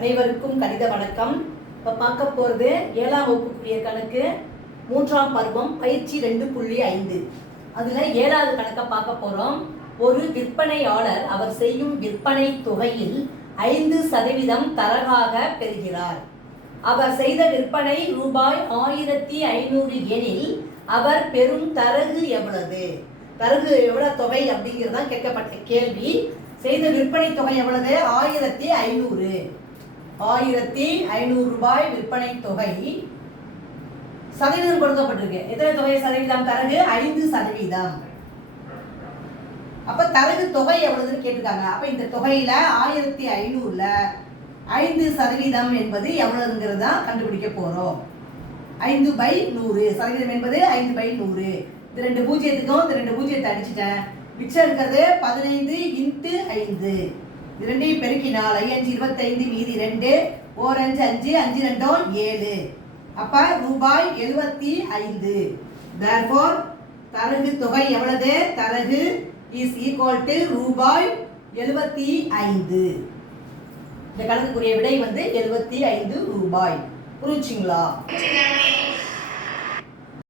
அனைவருக்கும் கணித வணக்கம். இப்போ பார்க்க போகிறது 7ஆம் வகுப்புக்குரிய கணக்கு 3ஆம் பருவம் பயிற்சி 2.5. அதில் 7வது கணக்கை பார்க்க போகிறோம். ஒரு விற்பனையாளர் அவர் செய்யும் விற்பனை தொகையில் 5% தரகாக பெறுகிறார். அவர் செய்த விற்பனை ரூபாய் 1500 எனில் அவர் பெறும் தரகு எவ்வளவு? தரகு எவ்வளவு தொகை அப்படிங்கிறதான் கேட்கப்பட்ட கேள்வி. செய்த விற்பனை தொகை எவ்வளவு? 1500. 1500 ரூபாய் விற்பனை தொகை. சதவீதம் கொடுக்கப்பட்டிருக்கு. எத்தனை தொகை சதவீதம்? தரகு 5%. அப்ப தரகு தொகை எவ்வளவுன்னு கேட்டிருக்காங்க. அப்ப இந்த தொகையில 1500ல 5% என்பது எவ்வளவுங்கிறத கண்டுபிடிக்க போறோம். 5/100. சதவீதம் என்பது 5/100. இது 2 பூஜ்ஜியத்துக்கும் இந்த 2 பூஜ்ஜியத்தை அடிச்சுட்டேன். மிச்சம் இருக்கிறது 15 × 5. இது ரெண்டையும் பெருக்கினால் 5 25 மீதி 2 4 5 5 5 2 7. அப்ப ரூபாய் 75. therefore தரகு தொகை எவ்வளவு? தரகு is equal to ரூபாய் 75. இந்த கணக்குக்குரிய விடை வந்து 75 ரூபாய். புரிஞ்சுங்களா?